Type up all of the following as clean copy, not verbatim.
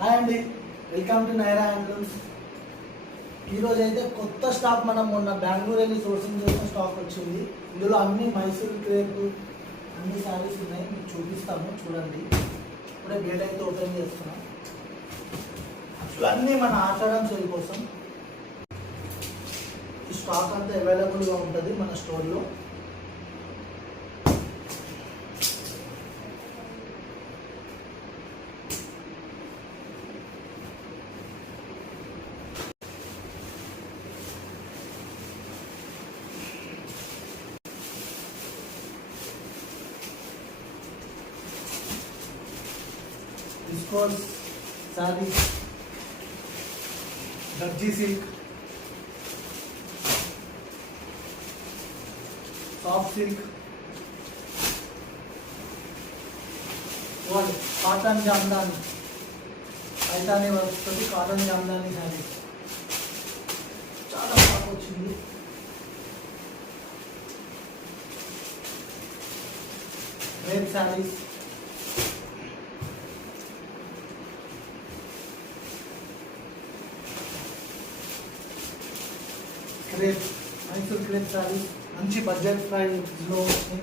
హాయ్ అండి, welcome to Naira హ్యాండ్లూమ్స్. ఈరోజు అయితే కొత్త స్టాక్ మనం మొన్న బెంగళూరు వెళ్ళి సోర్సింగ్ చేసిన స్టాక్ వచ్చింది. ఇందులో అన్ని మైసూర్ క్రేప్ అన్ని శారీస్ ఉన్నాయి, మీకు చూపిస్తాము చూడండి. ఇప్పుడే గేట్ అయితే ఓపెన్ చేస్తున్నాం. అసలు అన్నీ మన ఆషాఢం సేల్ కోసం ఈ స్టాక్ అంతా అవైలబుల్గా ఉంటుంది మన స్టోర్లో. విస్కోస్ సారీస్, దర్జీ silk, soft silk, cotton jamdani, paithani వస్తుంది. కాటన్ జామ్దాని శారీస్ చాలా బాగా వచ్చింది. Crepe saris, crepe, Mysore crepe saris మంచి బడ్జెట్ ప్రైస్లో వచ్చినాయి.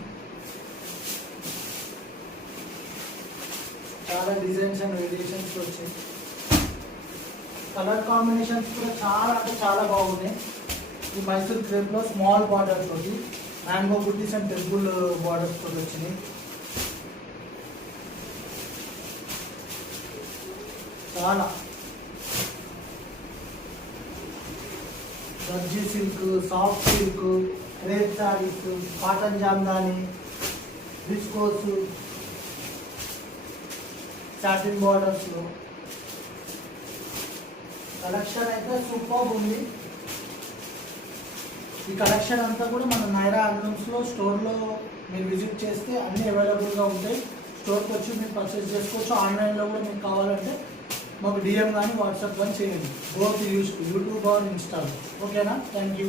చాలా డిజైన్స్ అండ్ వేరియేషన్స్ వచ్చాయి. కలర్ కాంబినేషన్స్ కూడా చాలా అంటే చాలా బాగున్నాయి. ఈ మైసూర్ క్రేప్లో స్మాల్ బార్డర్స్ తోటి mango buttis and temple borders తోటి వచ్చినాయి. చాలా దర్జీ silk, soft silk, crepe saris, cotton jamdani, viscose, satin బార్డర్స్లో కలెక్షన్ అయితే సూపర్ ఉంది. ఈ కలెక్షన్ అంతా కూడా మన నైరా హ్యాండ్లూమ్స్లో స్టోర్లో మీరు విజిట్ చేస్తే అన్నీ అవైలబుల్గా ఉంటాయి. స్టోర్కి వచ్చి మీరు పర్చేస్ చేసుకోవచ్చు. ఆన్లైన్లో కూడా మీకు కావాలంటే మాకు డిఎం కానీ వాట్సాప్ కానీ చేయండి, బోత్ యూట్యూబ్ ఆర్ ఇన్స్టాలో. ఓకేనా? Thank you.